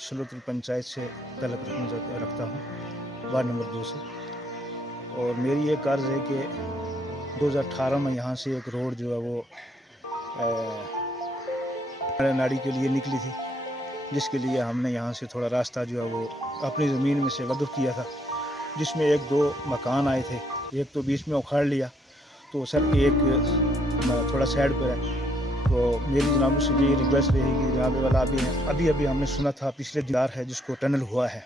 सलोतर पंचायत से तल्लुक़ रखता हूँ, वार्ड नंबर 2 से। और मेरी ये कर्ज़ है कि 2018 में यहाँ से एक रोड जो है वो नाड़ी के लिए निकली थी, जिसके लिए हमने यहाँ से थोड़ा रास्ता जो है वो अपनी ज़मीन में से वक़्फ़ किया था, जिसमें 1-2 मकान आए थे। एक तो बीच में उखाड़ लिया, तो सर एक थोड़ा साइड पर है। तो मेरी जनाब से ये रिक्वेस्ट रहेगी, जनाब वाला अभी हमने सुना था पिछले दीदार है जिसको टनल हुआ है,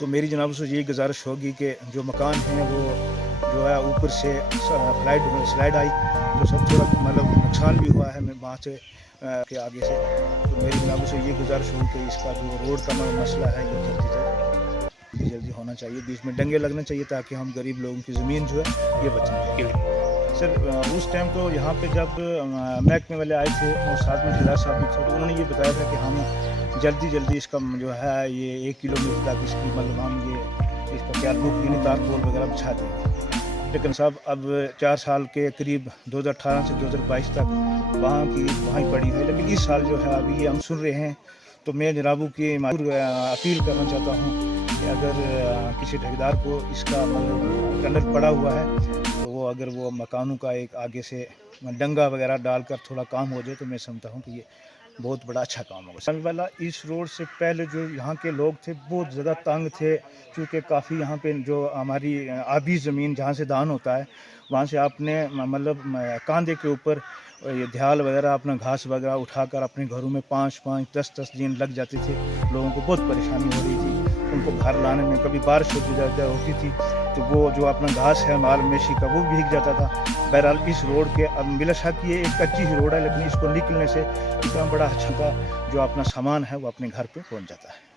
तो मेरी जनाब से ये गुजारिश होगी कि जो मकान हैं वो जो है ऊपर से स्लाइड आई, तो सब थोड़ा मतलब नुकसान भी हुआ है मैं वहाँ से के आगे से। तो मेरी जनाब से ये गुजारिश हुई कि इसका जो रोड का मसला है ये जल्दी होना चाहिए, बीच में डंगे लगने चाहिए ताकि हम गरीब लोगों की ज़मीन जो है ये बचने। सर उस टाइम तो यहाँ पे जब महकमे वाले आए थे और साथ में ठेकेदार साहब भी थे, तो उन्होंने ये बताया था कि हम जल्दी इसका जो है ये 1 किलोमीटर तक इसकी मतलब हम ये इसका क्या यानी तारकोल वगैरह बिछा देंगे। लेकिन साहब अब 4 साल के करीब 2018 से 2022 तक वहाँ ही पड़ी है। लेकिन इस साल जो है अभी ये हम सुन रहे हैं, तो मैं जनाबों की अपील करना चाहता हूँ कि अगर किसी ठेकेदार को इसका मतलब टनल पड़ा हुआ है, तो वो अगर वो मकानों का एक आगे से डंगा वगैरह डालकर थोड़ा काम हो जाए, तो मैं समझता हूँ कि ये बहुत बड़ा अच्छा काम होगा। समझ वाला इस रोड से पहले जो यहाँ के लोग थे बहुत ज़्यादा तंग थे, क्योंकि काफ़ी यहाँ पे जो हमारी आबी ज़मीन जहाँ से दान होता है, वहाँ से आपने मतलब कांधे के ऊपर ये ध्याल वगैरह अपना घास वगैरह उठाकर अपने घरों में 5-5, 10-10 दिन लग जाते थे। लोगों को बहुत परेशानी हो रही थी, उनको घर लाने में कभी बारिश होती थी तो वो जो अपना घास है माल मवेशी का वो भीग जाता था। बहरहाल इस रोड के अब बिला शक ये एक कच्ची ही रोड है, लेकिन इसको निकलने से इतना बड़ा अच्छा का जो अपना सामान है वो अपने घर पे पहुंच जाता है।